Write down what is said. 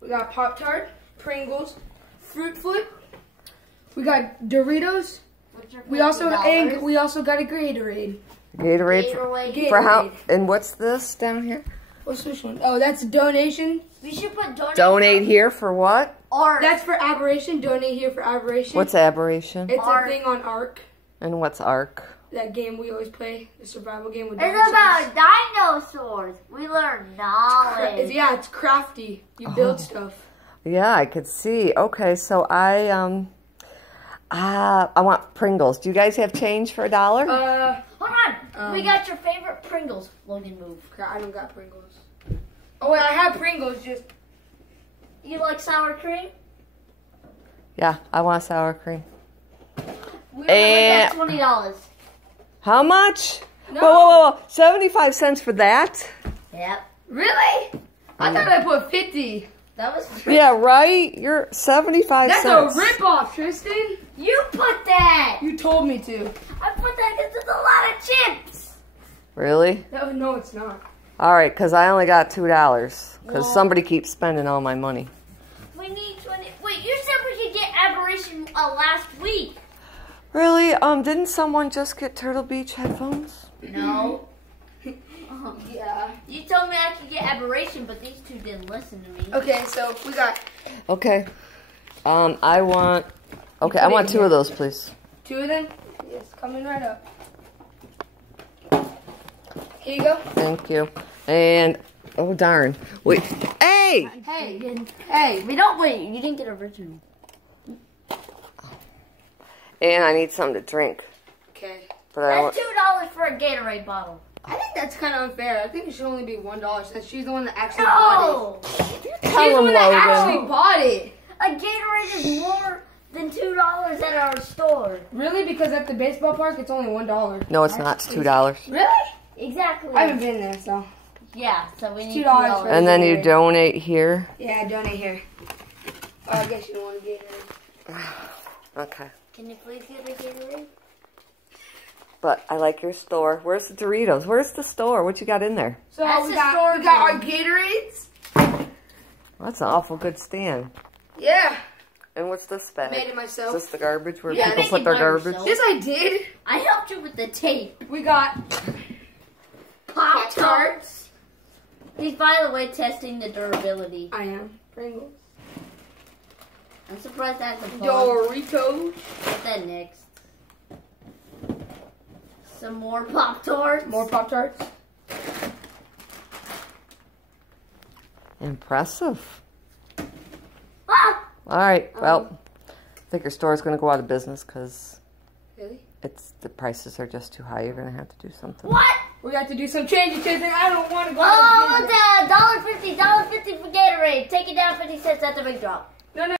We got Pop-Tart, Pringles, Fruit Flip. We got Doritos. We also got a Gatorade. Gatorade for how? And what's this down here? What's this one? Oh, that's a donation. We should put donate here for what? Art. That's for Aberration. Donate here for Aberration. What's Aberration? It's a thing on Ark. And what's Ark? That game we always play, the survival game with dinosaurs. It's about dinosaurs. We learn knowledge. Yeah, it's crafty. You build stuff. Yeah, I could see. Okay, so I want Pringles. Do you guys have change for $1? Hold on. We got your favorite Pringles. Logan, move. I don't got Pringles. Oh wait, I have Pringles. Just. You like sour cream? Yeah, I want sour cream. We got $20. How much? No. Whoa. 75 cents for that? Yep. Really? I thought I put 50. That was Yeah, right? You're 75 cents. That's a ripoff, Tristyn. You put that. You told me to. I put that because it's a lot of chips. Really? No, it's not. All right, because I only got $2. Because somebody keeps spending all my money. We need 20. Wait, you said we could get Aberration last week. Really? Didn't someone just get Turtle Beach headphones? No. Yeah. You told me I could get Aberration, but these two didn't listen to me. Okay, so we got. Okay. I want 2 of those, please. 2 of them? Yes, coming right up. Here you go. Thank you. And, oh darn. Wait. Hey! Hey, we don't wait. You didn't get original. And I need something to drink. Okay. But I want That's $2 for a Gatorade bottle. I think that's kind of unfair. I think it should only be $1 since she's the one that actually bought it. She's the one that actually bought it. A Gatorade is more than $2 at our store. Really? Because at the baseball park, it's only $1. No, it's not. It's $2. Really? Exactly. I haven't been there, so. Yeah, so we need $2. And then you donate here. Yeah, donate here. Oh, I guess you don't want to get it. Okay. Can you please get a Gatorade? But I like your store. Where's the Doritos? Where's the store? What you got in there? So we got our Gatorades. That's an awful good stand. Yeah. And what's this bag? Made it myself. Is this the garbage where Yeah, people put their garbage? yourself. Yes, I did. I helped you with the tape. We got Pop-Tarts. He's, by the way, testing the durability. I am. Pringles. I'm surprised that's a phone. Doritos. What's that next? Some more Pop-Tarts. More Pop-Tarts. Impressive. Ah! All right. Well, I think your store is going to go out of business because Really? the prices are just too high. You're going to have to do something. What? We got to do some changes. I don't want to go. Oh, what's that? $1.50 for Gatorade. Take it down 50 cents at the big drop. No, no.